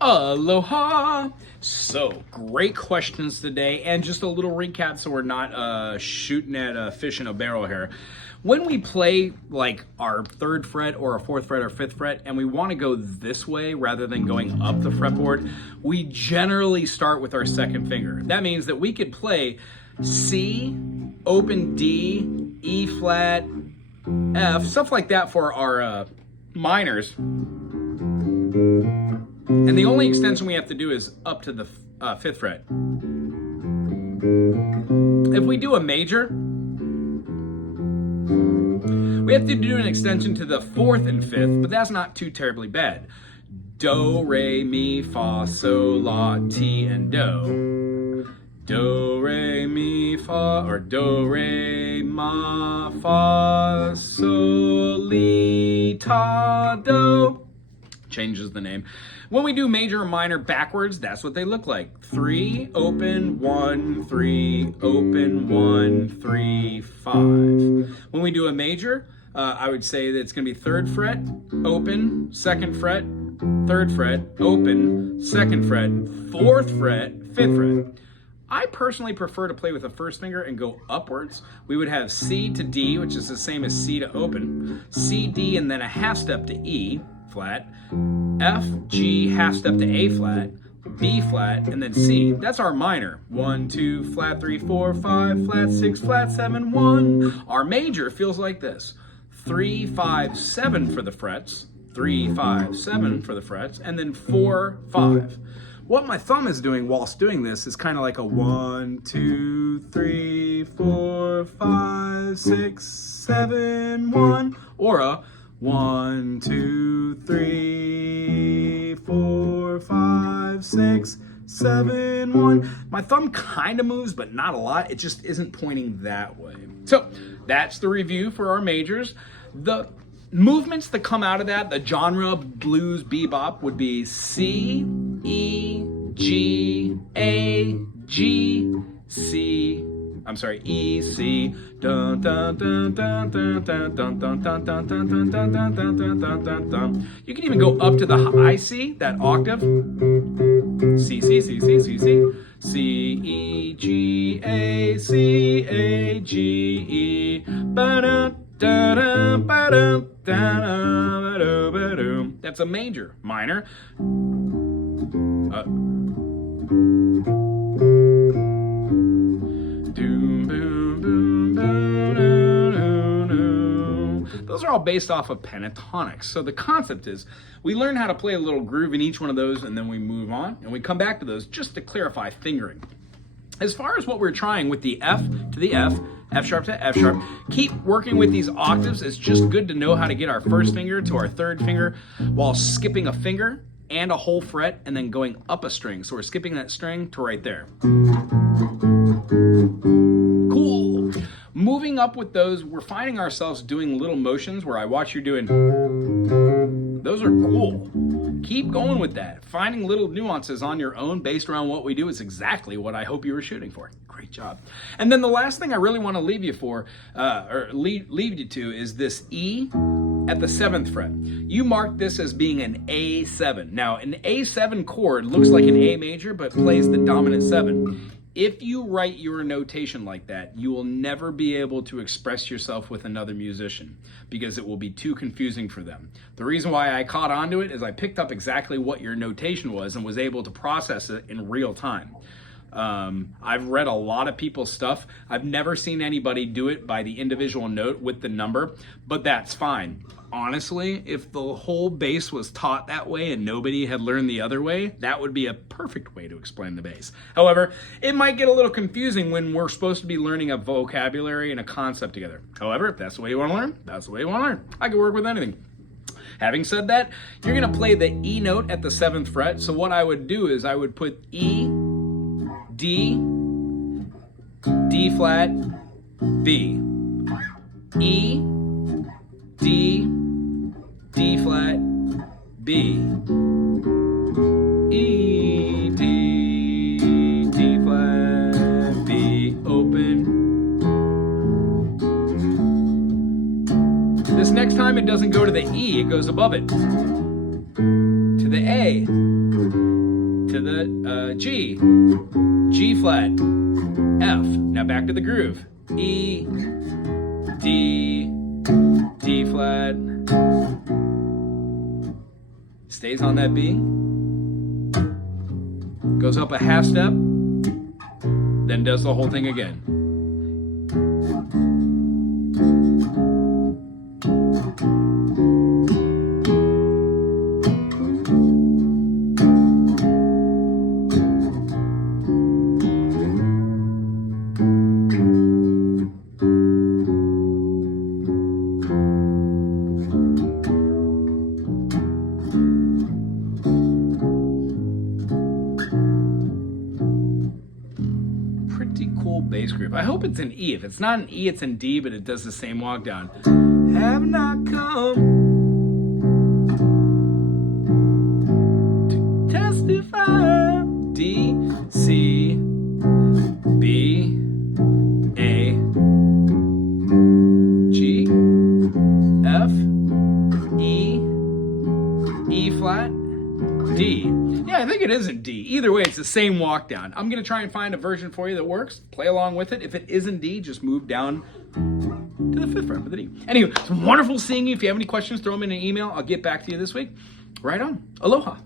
Aloha! So, great questions today, and just a little recap so we're not shooting at a fish in a barrel here. When we play like our 3rd fret or a 4th fret or 5th fret, and we want to go this way rather than going up the fretboard, we generally start with our 2nd finger. That means that we could play C, open D, E flat, F, stuff like that for our minors. And the only extension we have to do is up to the 5th fret. If we do a major, we have to do an extension to the 4th and 5th, but that's not too terribly bad. Do, re, mi, fa, sol, la, ti, and do. Do, re, mi, fa, or do, re, ma, fa, sol, li, ta, do. Changes the name. When we do major and minor backwards, that's what they look like. 3, open, 1, 3, open, 1, 3, 5. When we do a major, I would say that it's going to be 3rd fret, open, 2nd fret, 3rd fret, open, 2nd fret, 4th fret, 5th fret. I personally prefer to play with the 1st finger and go upwards. We would have C to D, which is the same as C to open, C, D, and then a half step to E flat, F, G, half step to A flat, B flat, and then C. That's our minor. 1, 2, flat, 3, 4, 5, flat, 6, flat, 7, 1. Our major feels like this. 3, 5, 7 for the frets, 3, 5, 7 for the frets, and then 4, 5. What my thumb is doing whilst doing this is kind of like a 1, 2, 3, 4, 5, 6, 7, 1, or a 1, 2, 3, 4, 5, 6, 7, 1. My thumb kind of moves, but not a lot. It just isn't pointing that way. So that's the review for our majors. The movements that come out of that, the genre blues bebop, would be C, E, G, A, G, C. I'm sorry, E, C, dun dun dun dun dun dun dun dun dun dun dun dun dun dun dun dun dun dun. You can even go up to the high C, that octave. C, C, C, C, C, C. C, E, G, A, C, A, G, E. Ba-da, da-da, ba-da, da-da, ba-da, ba-da. That's a major. Minor. Those are all based off of pentatonics. So the concept is we learn how to play a little groove in each one of those, and then we move on and we come back to those just to clarify fingering. As far as what we're trying with the F to the F, F sharp to F sharp, keep working with these octaves. It's just good to know how to get our 1st finger to our 3rd finger while skipping a finger and a whole fret and then going up a string. So we're skipping that string to right there. Cool. Moving up with those, we're finding ourselves doing little motions where I watch you doing. Those are cool. Keep going with that. Finding little nuances on your own based around what we do is exactly what I hope you were shooting for. Great job. And then the last thing I really want to leave you for, leave you to, is this E at the 7th fret. You mark this as being an A7. Now, an A7 chord looks like an A major, but plays the dominant 7. If you write your notation like that, you will never be able to express yourself with another musician because it will be too confusing for them. The reason why I caught onto it is I picked up exactly what your notation was and was able to process it in real time. I've read a lot of people's stuff. I've never seen anybody do it by the individual note with the number, but that's fine. Honestly, if the whole bass was taught that way and nobody had learned the other way, that would be a perfect way to explain the bass. However, it might get a little confusing when we're supposed to be learning a vocabulary and a concept together. However, if that's the way you want to learn, that's the way you want to learn. I can work with anything. Having said that, you're going to play the E note at the 7th fret. So what I would do is I would put E, D, D flat, B, E, D, D flat, B, E, D, D flat, B, open. This next time it doesn't go to the E, it goes above it, to the A. to the G, G flat, F. Now back to the groove. E, D, D flat. Stays on that B. Goes up a half step, then does the whole thing again. Pretty cool bass group. I hope it's in E. If it's not in E, it's in D, but it does the same walk down. Have not come to testify. D, C, B, A, G, F, E, E flat, D. Yeah, I think it is in D. Either way, it's the same walk down. I'm going to try and find a version for you that works. Play along with it. If it is in D, just move down to the 5th fret with the D. Anyway, it's wonderful seeing you. If you have any questions, throw them in an email. I'll get back to you this week. Right on. Aloha.